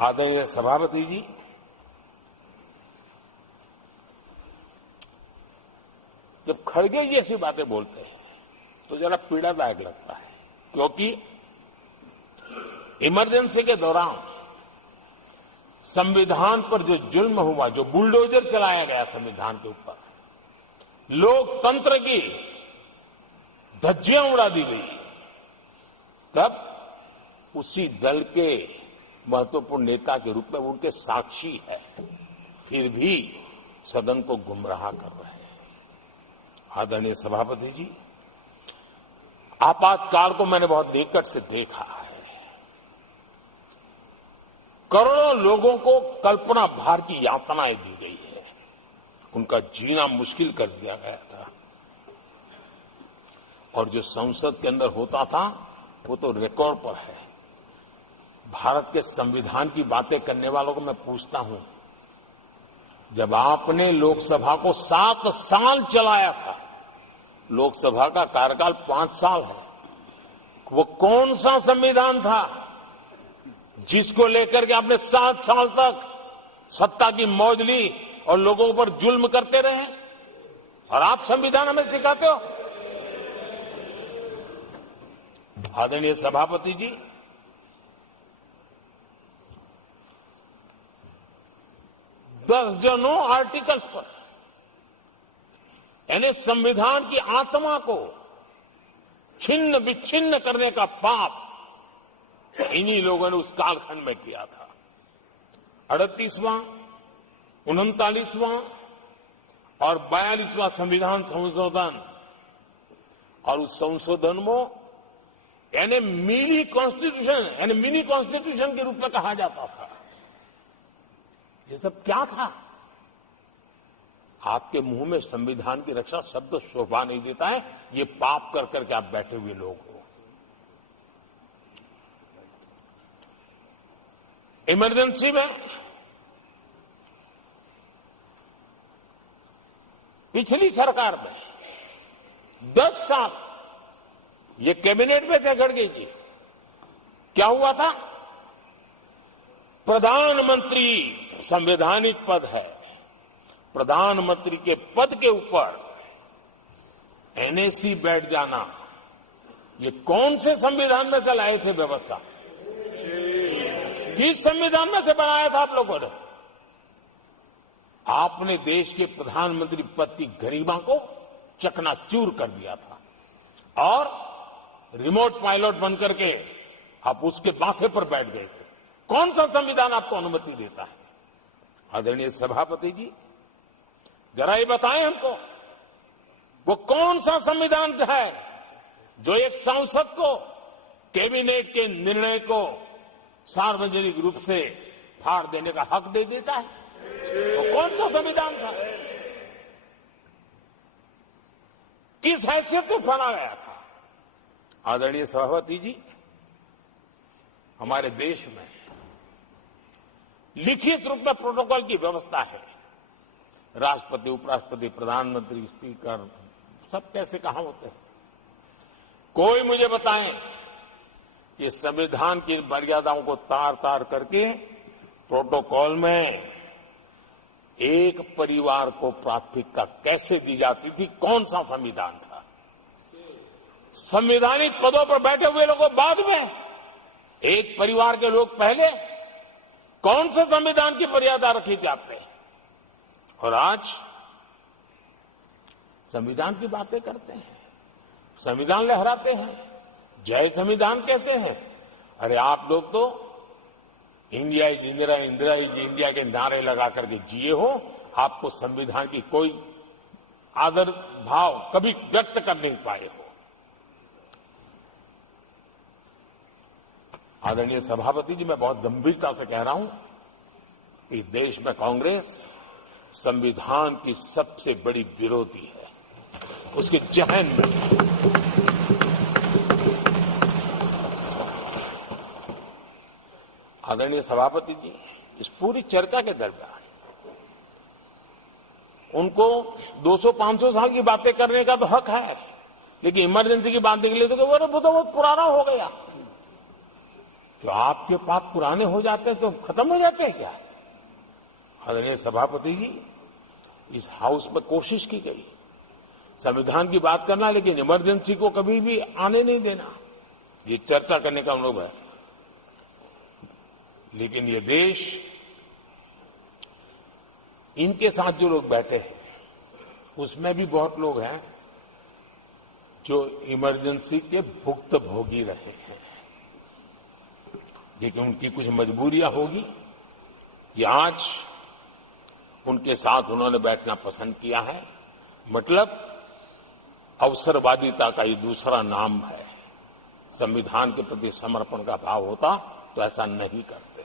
आदरणीय सभापति जी, जब खड़गे जी ऐसी बातें बोलते हैं तो जरा पीड़ादायक लगता है, क्योंकि इमरजेंसी के दौरान संविधान पर जो जुल्म हुआ, जो बुलडोजर चलाया गया संविधान के ऊपर, लोकतंत्र की धज्जियां उड़ा दी गई, तब उसी दल के महत्वपूर्ण नेता के रूप में उनके साक्षी है, फिर भी सदन को गुमराह कर रहे हैं। आदरणीय सभापति जी, आपातकाल को मैंने बहुत निकट से देखा है। करोड़ों लोगों को कल्पना भार की यातनाएं दी गई है, उनका जीना मुश्किल कर दिया गया था, और जो संसद के अंदर होता था वो तो रिकॉर्ड पर है। भारत के संविधान की बातें करने वालों को मैं पूछता हूं, जब आपने लोकसभा को 7 साल चलाया था, लोकसभा का कार्यकाल 5 साल है, वो कौन सा संविधान था जिसको लेकर के आपने 7 साल तक सत्ता की मौज ली और लोगों पर जुल्म करते रहे? और आप संविधान हमें सिखाते हो? आदरणीय सभापति जी, दर्जनों आर्टिकल्स पर, यानी संविधान की आत्मा को छिन्न विच्छिन्न करने का पाप इन्हीं लोगों ने उस कालखंड में किया था। 38वां, 39वां और 42वां संविधान संशोधन, और उस संशोधन में यानी मिनी कॉन्स्टिट्यूशन, यानी मिनी कॉन्स्टिट्यूशन के रूप में कहा जाता था। ये सब क्या था? आपके मुंह में संविधान की रक्षा शब्द शोभा नहीं देता है। ये पाप कर करके आप बैठे हुए लोग हो। इमरजेंसी में पिछली सरकार में 10 साल ये कैबिनेट में झगड़ गई थी। क्या हुआ था? प्रधानमंत्री संवैधानिक पद है, प्रधानमंत्री के पद के ऊपर एनएसी बैठ जाना, ये कौन से संविधान में चलाए थे व्यवस्था? किस संविधान में से बनाया था आप लोगों ने? आपने देश के प्रधानमंत्री पद की गरिमा को चकनाचूर कर दिया था, और रिमोट पायलट बनकर के आप उसके माथे पर बैठ गए थे। कौन सा संविधान आपको अनुमति देता है? आदरणीय सभापति जी, जरा ये बताएं हमको, वो कौन सा संविधान है जो एक सांसद को कैबिनेट के निर्णय को सार्वजनिक रूप से फाड़ देने का हक दे देता है? वो कौन सा संविधान था? किस हैसियत से बना गया था? आदरणीय सभापति जी, हमारे देश में लिखित रूप में प्रोटोकॉल की व्यवस्था है। राष्ट्रपति, उपराष्ट्रपति, प्रधानमंत्री, स्पीकर, सब कैसे कहां होते हैं? कोई मुझे बताएं, ये संविधान की मर्यादाओं को तार तार करके प्रोटोकॉल में एक परिवार को प्राथमिकता कैसे दी जाती थी? कौन सा संविधान था? संवैधानिक पदों पर बैठे हुए लोगों बाद में, एक परिवार के लोग पहले। कौन से संविधान की मर्यादा रखी थी आपने? और आज संविधान की बातें करते हैं, संविधान लहराते हैं, जय संविधान कहते हैं। अरे आप लोग तो India is Indira, Indira is India के नारे लगा करके जिए हो। आपको संविधान की कोई आदर भाव कभी व्यक्त कर नहीं पाए हो। आदरणीय सभापति जी, मैं बहुत गंभीरता से कह रहा हूं कि देश में कांग्रेस संविधान की सबसे बड़ी विरोधी है। उसके जहन में आदरणीय सभापति जी, इस पूरी चर्चा के दरमियान उनको 200-500 साल की बातें करने का तो हक है, लेकिन इमरजेंसी की बात निकली तो वो तो बहुत पुराना हो गया। जो आपके पाप पुराने हो जाते हैं तो खत्म हो जाते हैं क्या? आदरणीय सभापति जी, इस हाउस में कोशिश की गई संविधान की बात करना, लेकिन इमरजेंसी को कभी भी आने नहीं देना, ये चर्चा करने का अनुभव है। लेकिन ये देश, इनके साथ जो लोग बैठे हैं उसमें भी बहुत लोग हैं जो इमरजेंसी के भुक्तभोगी रहे हैं, लेकिन उनकी कुछ मजबूरियां होगी कि आज उनके साथ उन्होंने बैठना पसंद किया है। मतलब अवसरवादिता का ये दूसरा नाम है। संविधान के प्रति समर्पण का भाव होता तो ऐसा नहीं करते।